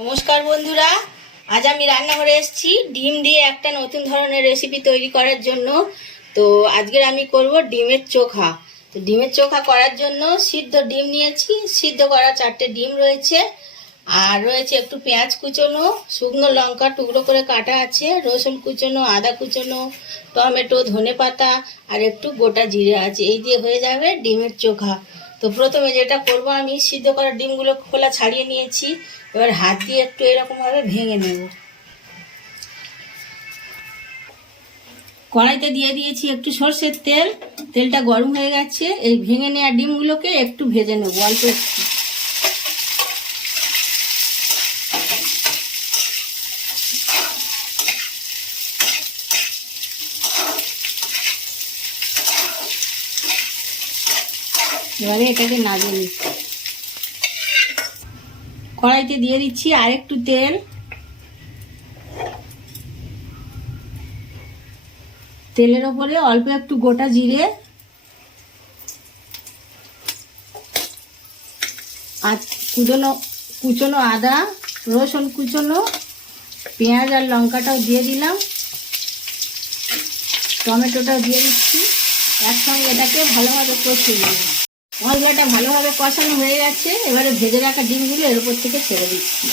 নমস্কার বন্ধুরা, আজ আমি রান্নাঘরে এসেছি ডিম দিয়ে একটা নতুন ধরনের রেসিপি তৈরি করার জন্য। তো আজকের আমি করব ডিমের চোখা। তো ডিমের চোখা করার জন্য সিদ্ধ ডিম নিয়েছি, সিদ্ধ করা 4টে ডিম রয়েছে, আর রয়েছে একটু পেঁয়াজ কুচোনো, শুকনো লঙ্কা টুকরো করে কাটা আছে, রসুন কুচোনো, আদা কুচোনো, টমেটো, ধনেপাতা আর একটু গোটা জিরে আছে। এই দিয়ে হয়ে যাবে ডিমের চোখা। তো প্রথমে যেটা করব, আমি সিদ্ধ করা ডিমগুলো খোলা ছাড়িয়ে নিয়েছি। এবার হাত দিয়ে একটু এরকমভাবে ভেঙে নেব। কড়াইতে দিয়ে দিয়েছি একটু সর্ষের তেল, তেলটা গরম হয়ে গেছে। এই ভেঙে নেওয়া ডিমগুলোকে একটু ভেজে নেব অল্প একটু। এবারে এটাকে নাড়িয়ে নিচ্ছি। কড়াইতে দিয়ে দিচ্ছি আর একটু তেল, তেলের ওপরে অল্প একটু গোটা জিরে আর কুচনো আদা, রসুন কুচনো, পেঁয়াজ আর লঙ্কাটাও দিয়ে দিলাম, টমেটোটাও দিয়ে দিচ্ছি। একসঙ্গে এটাকে ভালোভাবে কষিয়ে নেব। মশলাটা ভালোভাবে কষানো হয়ে গেছে। এবারে ভেজে রাখা ডিমগুলো এর উপর থেকে ছেড়ে দিচ্ছি।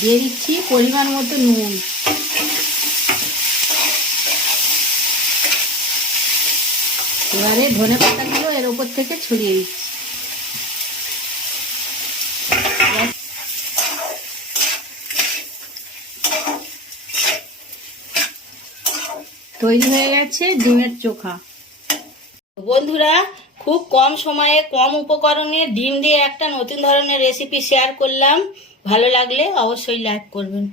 দিয়ে দিচ্ছি পরিমাণ মতো নুন। এবারে ধনে পাতাগুলো এর উপর থেকে ছড়িয়ে দিচ্ছি। তৈরি হয়ে গেছে ডিমের চোখা। বন্ধুরা, খুব কম সময়ে কম উপকরণে ডিম দিয়ে একটা নতুন ধরনের রেসিপি শেয়ার করলাম। ভালো লাগলে অবশ্যই লাইক করবেন।